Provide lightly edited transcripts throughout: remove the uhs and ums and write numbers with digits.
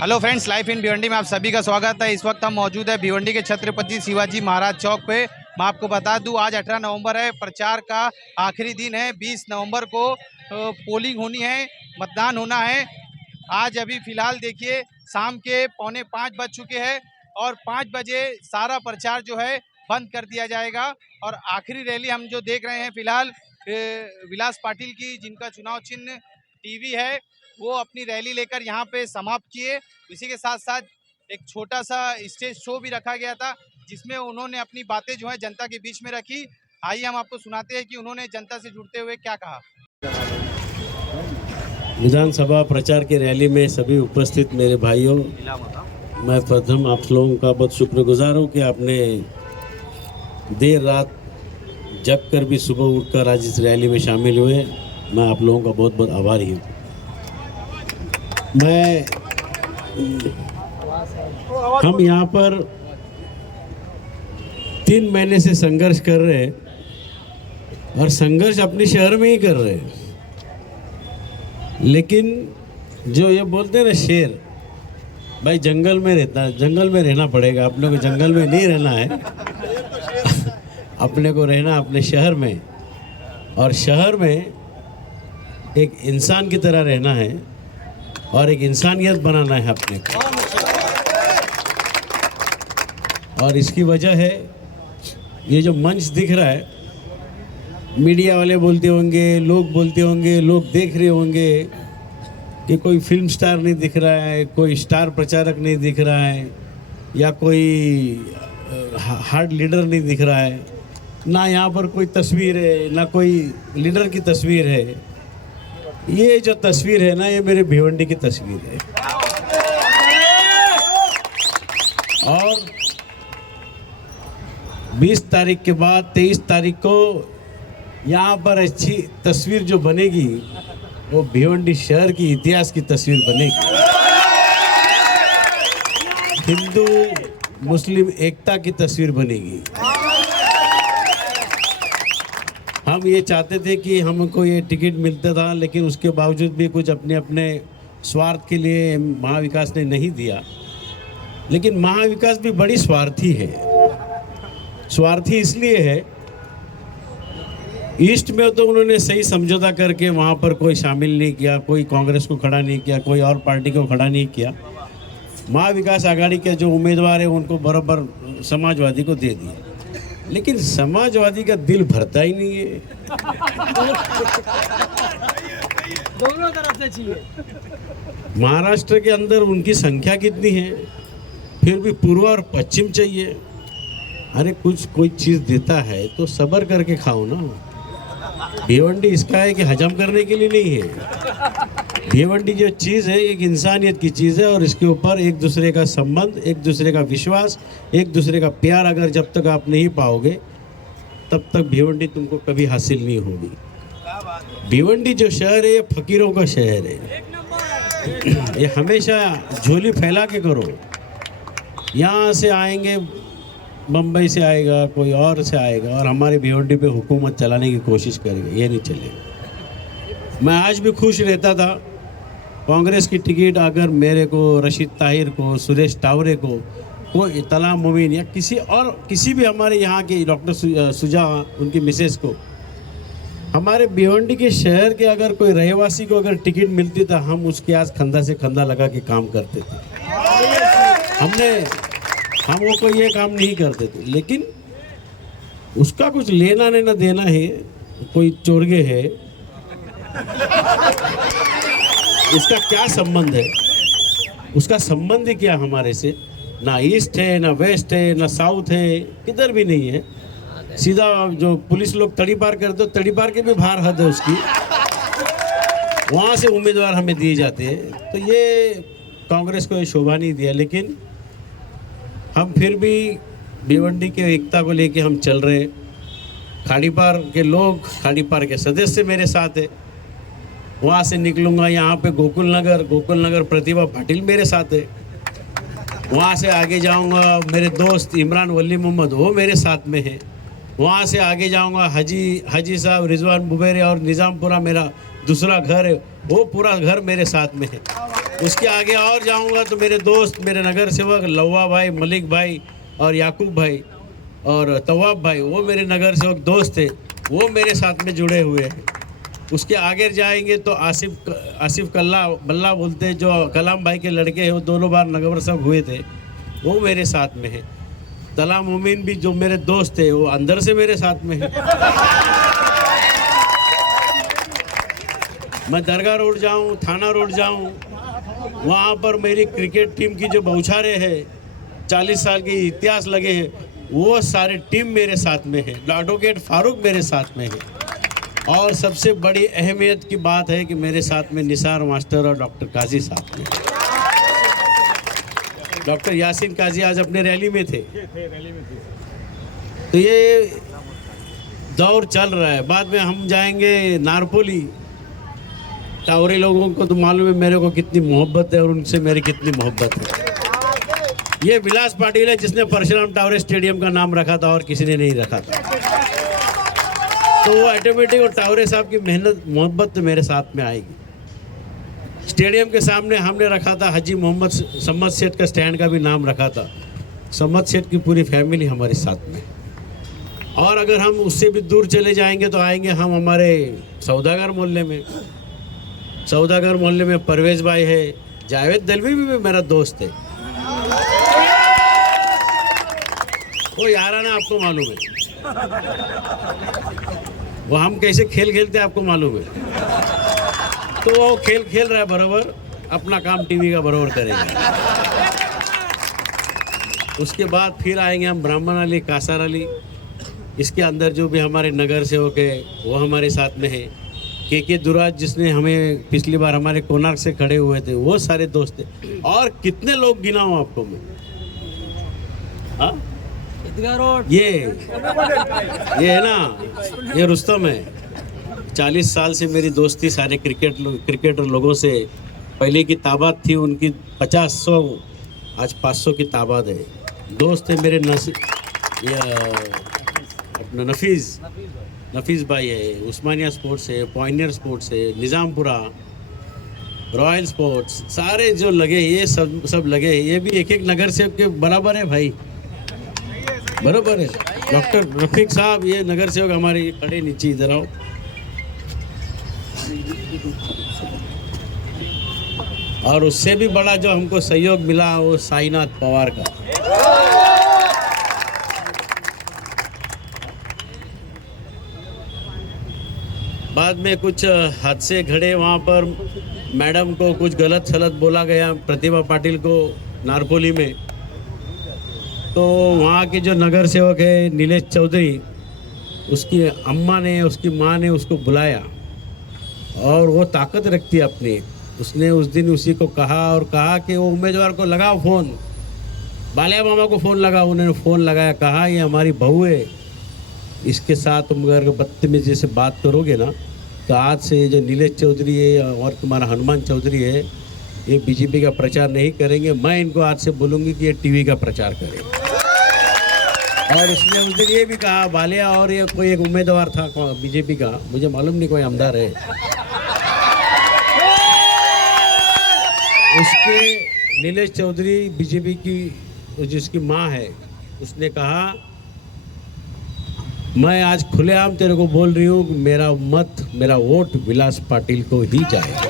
Hello friends, life in Bhiwandi में आप सभी का स्वागत है। इस वक्त हम मौजूद है भिवंडी के छत्रपति शिवाजी महाराज चौक पे। मैं आपको बता दूं, आज 18 नवंबर है, प्रचार का आखिरी दिन है। 20 नवंबर को पोलिंग होनी है, मतदान होना है। आज अभी फ़िलहाल देखिए शाम के 4:45 बज चुके हैं और 5 बजे सारा प्रचार जो है बंद कर दिया जाएगा। और आखिरी रैली हम जो देख रहे हैं फ़िलहाल विलास पाटिल की, जिनका चुनाव चिन्ह टीवी है, वो अपनी रैली लेकर यहाँ पे समाप्त किए। इसी के साथ साथ एक छोटा सा स्टेज शो भी रखा गया था, जिसमें उन्होंने अपनी बातें जो है जनता के बीच में रखी। आइए हम आपको सुनाते हैं कि उन्होंने जनता से जुड़ते हुए क्या कहा। विधानसभा प्रचार की रैली में सभी उपस्थित मेरे भाइयों, मैं प्रथम आप लोगों का बहुत शुक्रगुजार हूँ कि आपने देर रात जग कर भी सुबह उठकर आज इस रैली में शामिल हुए। मैं आप लोगों का बहुत बहुत आभारी हूँ। हम यहाँ पर 3 महीने से संघर्ष कर रहे हैं और संघर्ष अपने शहर में ही कर रहे हैं। लेकिन जो ये बोलते हैं ना, शेर भाई जंगल में रहता है, जंगल में रहना पड़ेगा। अपने को जंगल में नहीं रहना है, अपने को रहना अपने शहर में, और शहर में एक इंसान की तरह रहना है और एक इंसानियत बनाना है अपने को। और इसकी वजह है ये जो मंच दिख रहा है, मीडिया वाले बोलते होंगे, लोग बोलते होंगे, लोग देख रहे होंगे कि कोई फिल्म स्टार नहीं दिख रहा है, कोई स्टार प्रचारक नहीं दिख रहा है, या कोई हार्ड लीडर नहीं दिख रहा है, ना यहाँ पर कोई तस्वीर है, ना कोई लीडर की तस्वीर है। ये जो तस्वीर है ना, ये मेरे भिवंडी की तस्वीर है। और 20 तारीख के बाद 23 तारीख को यहाँ पर अच्छी तस्वीर जो बनेगी, वो भिवंडी शहर की इतिहास की तस्वीर बनेगी। हिंदू मुस्लिम एकता की तस्वीर बनेगी। हम ये चाहते थे कि हमको ये टिकट मिलता था, लेकिन उसके बावजूद भी कुछ अपने अपने स्वार्थ के लिए महाविकास ने नहीं दिया। लेकिन महाविकास भी बड़ी स्वार्थी है। स्वार्थी इसलिए है, ईस्ट में तो उन्होंने सही समझौता करके वहाँ पर कोई शामिल नहीं किया, कोई कांग्रेस को खड़ा नहीं किया, कोई और पार्टी को खड़ा नहीं किया। महाविकास आघाड़ी के जो उम्मीदवार है उनको बराबर समाजवादी को दे दिया। लेकिन समाजवादी का दिल भरता ही नहीं है। दोनों तरफ से चाहिए। महाराष्ट्र के अंदर उनकी संख्या कितनी है, फिर भी पूर्व और पश्चिम चाहिए। अरे कुछ कोई चीज़ देता है तो सब्र करके खाओ ना। भिवंडी इसका है कि हजम करने के लिए नहीं है। भिवंडी जो चीज़ है एक इंसानियत की चीज़ है, और इसके ऊपर एक दूसरे का संबंध, एक दूसरे का विश्वास, एक दूसरे का प्यार अगर जब तक आप नहीं पाओगे, तब तक भिवंडी तुमको कभी हासिल नहीं होगी। भिवंडी जो शहर है ये फकीरों का शहर है। ये हमेशा झोली फैला के करो। यहाँ से आएंगे, बम्बई से आएगा, कोई और से आएगा, और हमारे भिवंडी पे हुकूमत चलाने की कोशिश करेगा। ये नहीं चलेगा। मैं आज भी खुश रहता था, कांग्रेस की टिकट अगर मेरे को, रशीद ताहिर को, सुरेश टावरे को, कोई तला मुमीन या किसी भी हमारे यहाँ के डॉक्टर सुजा, उनकी मिसेस को, हमारे भिवंडी के शहर के अगर कोई रहवासी को अगर टिकट मिलती था, हम उसके आज कंधा से कंधा लगा के काम करते थे। हम वो कोई ये काम नहीं करते थे। लेकिन उसका कुछ लेना देना है, कोई चोरगे है, इसका क्या संबंध है? उसका संबंध ही क्या हमारे से? ना ईस्ट है, ना वेस्ट है, ना साउथ है, किधर भी नहीं है। सीधा जो पुलिस लोग तड़ी पार करते, तड़ी पार के भी बाहर हद है उसकी, वहाँ से उम्मीदवार हमें दिए जाते हैं। तो ये कांग्रेस को ये शोभा नहीं दिया। लेकिन हम फिर भी भिवंडी के एकता को लेके हम चल रहे। खाड़ी पार के लोग, खाड़ी पार के सदस्य मेरे साथ है। वहाँ से निकलूँगा यहाँ पे गोकुल नगर प्रतिभा पाटिल मेरे साथ है। वहाँ से आगे जाऊँगा, मेरे दोस्त इमरान वली मोहम्मद वो मेरे साथ में है। वहाँ से आगे जाऊँगा, हाजी साहब रिजवान बुबेरे और निज़ामपुरा मेरा दूसरा घर है, वो पूरा घर मेरे साथ में है। उसके आगे और जाऊंगा तो मेरे दोस्त, मेरे नगर सेवक लव्वा भाई, मलिक भाई और याकूब भाई और तवाब भाई, वो मेरे नगर सेवक दोस्त थे, वो मेरे साथ में जुड़े हुए हैं। उसके आगे जाएंगे तो आसिफ बल्ला बोलते हैं, जो कलाम भाई के लड़के हैं, वो दोनों बार नगर सेवक हुए थे, वो मेरे साथ में है। तला मोमिन भी जो मेरे दोस्त थे, वो अंदर से मेरे साथ में है। मैं दरगाह रोड जाऊं, थाना रोड जाऊं, वहाँ पर मेरी क्रिकेट टीम की जो बौछारे हैं, 40 साल की इतिहास लगे हैं, वो सारे टीम मेरे साथ में है। एडवोकेट फारूक मेरे साथ में है। और सबसे बड़ी अहमियत की बात है कि मेरे साथ में निसार मास्टर और डॉक्टर काजी साथ में। डॉक्टर यासीन काजी आज अपने रैली में थे। तो ये दौर चल रहा है। बाद में हम जाएंगे नारपोली। टावरे लोगों को तो मालूम है मेरे को कितनी मोहब्बत है और उनसे मेरी कितनी मोहब्बत है। ये विलास पाटिल है जिसने परशुराम टावरे स्टेडियम का नाम रखा था और किसी ने नहीं रखा था। तो वो ऑटोमेटिक और टावरे साहब की मेहनत मोहब्बत तो मेरे साथ में आएगी। स्टेडियम के सामने हमने रखा था हाजी मोहम्मद सम्मत सेठ का स्टैंड का भी नाम रखा था। सम्मत सेठ की पूरी फैमिली हमारे साथ में। और अगर हम उससे भी दूर चले जाएंगे तो आएंगे हम हमारे सौदागर मोहल्ले में। सौदागर मोहल्ले में परवेज भाई है, जावेद दलवी भी मेरा दोस्त है। वो याराना आपको मालूम है, वो हम कैसे खेल खेलते हैं आपको मालूम है। तो वो खेल रहा है बराबर, अपना काम टीवी का बराबर करेगा। उसके बाद फिर आएंगे हम ब्राह्मण अली, कासार अली। इसके अंदर जो भी हमारे नगर सेवक है वो हमारे साथ में है। के दुराज जिसने हमें पिछली बार हमारे कोणार्क से खड़े हुए थे, वो सारे दोस्त थे। और कितने लोग गिनाऊं आपको मैं? हाँ, ये है ना, ये रुस्तम है। 40 साल से मेरी दोस्ती सारे क्रिकेटर लोगों से। पहले की ताबाद थी उनकी 50-100, आज 500 की ताबाद है। दोस्त है मेरे अपना नफीस भाई है, उस्मानिया स्पोर्ट्स है, पॉइनियर स्पोर्ट्स है, निज़ामपुरा, रॉयल स्पोर्ट्स, सारे जो लगे ये सब लगे। ये भी एक नगर सेवक के बराबर है भाई, बराबर है। डॉक्टर रफीक साहब ये नगर सेवक हमारे खड़े नीचे, इधर आओ। और उससे भी बड़ा जो हमको सहयोग मिला वो साईनाथ पवार का। बाद में कुछ हादसे घड़े, वहाँ पर मैडम को कुछ गलत सलत बोला गया, प्रतिभा पाटिल को, नारपोली में। तो वहाँ के जो नगर सेवक है नीलेश चौधरी, उसकी अम्मा ने, उसकी माँ ने उसको बुलाया और वो ताकत रखती है अपनी। उसने उस दिन उसी को कहा कि वो उम्मीदवार को लगाओ फ़ोन। बालिया मामा को फ़ोन लगा, उन्होंने फ़ोन लगाया, कहा ये हमारी बहू है, इसके साथ तुम अगर बदतमीजी से बात करोगे ना तो आज से जो नीलेश चौधरी है और तुम्हारा हनुमान चौधरी है ये बीजेपी का प्रचार नहीं करेंगे। मैं इनको आज से बोलूँगी कि ये टीवी का प्रचार करें। और उसने उस दिन ये भी कहा, बालिया और ये कोई एक उम्मीदवार था बीजेपी का, मुझे मालूम नहीं कोई आमदार है, उसके नीलेश चौधरी बीजेपी की जिसकी माँ है, उसने कहा मैं आज खुलेआम तेरे को बोल रही हूँ मेरा मत, मेरा वोट विलास पाटिल को ही जाएगा।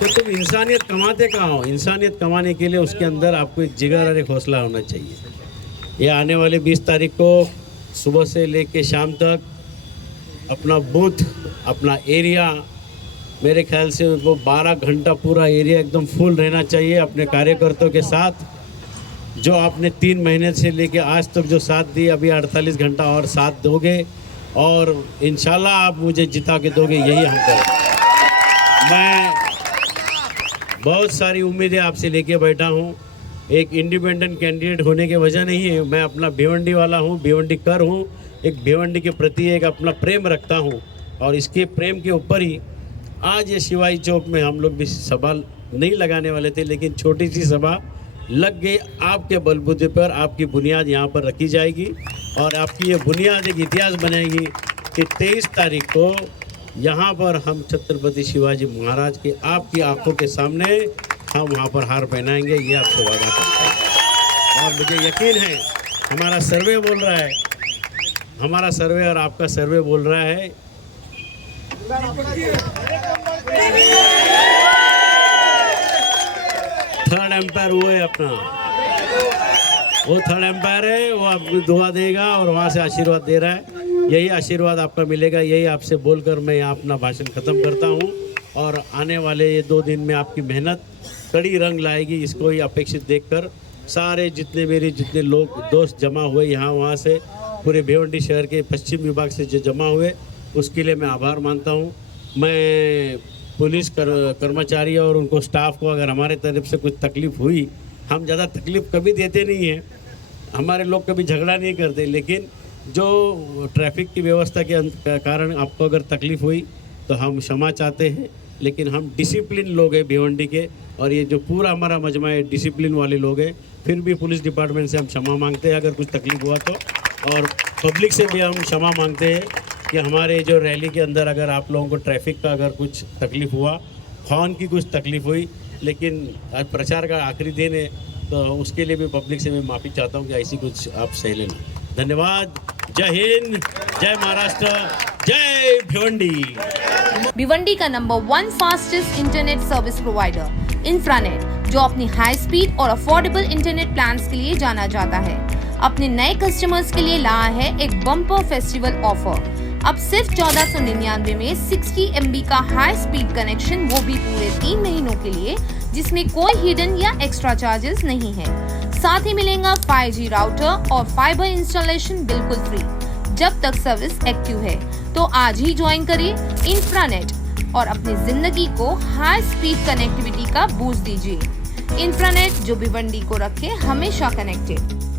तो तुम इंसानियत कमाते कहाँ हो? इंसानियत कमाने के लिए उसके अंदर आपको एक जिगर और एक हौसला होना चाहिए। ये आने वाले 20 तारीख को सुबह से लेके शाम तक अपना बूथ, अपना एरिया, मेरे ख्याल से वो 12 घंटा पूरा एरिया एकदम फुल रहना चाहिए अपने कार्यकर्ताओं के साथ। जो आपने 3 महीने से लेके आज तक जो साथ दी, अभी 48 घंटा और साथ दोगे और इंशाल्लाह आप मुझे जिता के दोगे, यही हम करें। मैं बहुत सारी उम्मीदें आपसे लेके बैठा हूँ। एक इंडिपेंडेंट कैंडिडेट होने की वजह नहीं है, मैं अपना भिवंडी वाला हूँ, भिवंडी कर हूँ। एक भिवंडी के प्रति एक अपना प्रेम रखता हूँ और इसके प्रेम के ऊपर ही आज ये शिवाजी चौक में हम लोग भी सभा नहीं लगाने वाले थे, लेकिन छोटी सी सभा लग गई। आपके बलबूते पर आपकी बुनियाद यहाँ पर रखी जाएगी और आपकी ये बुनियाद एक इतिहास बनाएगी कि 23 तारीख को यहाँ पर हम छत्रपति शिवाजी महाराज के आपकी आंखों के सामने हम वहाँ पर हार पहनाएंगे, ये आपसे वादा करते हैं। और मुझे यकीन है हमारा सर्वे बोल रहा है, हमारा सर्वे और आपका सर्वे बोल रहा है थर्ड एम्पायर वो है अपना, वो थर्ड एम्पायर है, वो आपको दुआ देगा और वहाँ से आशीर्वाद दे रहा है। यही आशीर्वाद आपका मिलेगा, यही आपसे बोलकर मैं यहाँ अपना भाषण ख़त्म करता हूँ। और आने वाले ये 2 दिन में आपकी मेहनत कड़ी रंग लाएगी, इसको ही अपेक्षित देखकर सारे जितने लोग दोस्त जमा हुए यहाँ वहाँ से, पूरे भिवंडी शहर के पश्चिम विभाग से जो जमा हुए, उसके लिए मैं आभार मानता हूँ। मैं पुलिस कर्मचारी और उनको स्टाफ को अगर हमारे तरफ से कुछ तकलीफ़ हुई, हम ज़्यादा तकलीफ़ कभी देते नहीं हैं, हमारे लोग कभी झगड़ा नहीं करते, लेकिन जो ट्रैफिक की व्यवस्था के कारण आपको अगर तकलीफ़ हुई तो हम क्षमा चाहते हैं। लेकिन हम डिसिप्लिन लोग हैं भिवंडी के, और ये जो पूरा हमारा मजमा है डिसिप्लिन वाले लोग हैं। फिर भी पुलिस डिपार्टमेंट से हम क्षमा मांगते हैं अगर कुछ तकलीफ़ हुआ तो, और पब्लिक से भी हम क्षमा मांगते हैं कि हमारे जो रैली के अंदर अगर आप लोगों को ट्रैफिक का अगर कुछ तकलीफ़ हुआ, हॉर्न की कुछ तकलीफ़ हुई, लेकिन आज प्रचार का आखिरी दिन है तो उसके लिए भी पब्लिक से मैं माफ़ी चाहता हूँ कि ऐसी कुछ आप सह लेना। धन्यवाद। जय हिंद, जय महाराष्ट्र, जय भिवंडी। भिवंडी का number 1 fastest internet service provider Infranet, जो अपनी हाई स्पीड और अफोर्डेबल इंटरनेट प्लान्स के लिए जाना जाता है, अपने नए कस्टमर्स के लिए लाया है एक बम्पर फेस्टिवल ऑफर। अब सिर्फ 1499 में 60 MB का हाई स्पीड कनेक्शन, वो भी पूरे 3 महीनों के लिए, जिसमें कोई हिडन या एक्स्ट्रा चार्जेस नहीं है। साथ ही मिलेगा 5G राउटर और फाइबर इंस्टॉलेशन बिल्कुल फ्री जब तक सर्विस एक्टिव है। तो आज ही ज्वाइन करिए इंफ्रानेट और अपनी जिंदगी को हाई स्पीड कनेक्टिविटी का बूस्ट दीजिए। इंफ्रानेट, जो भिवंडी को रखे हमेशा कनेक्टेड।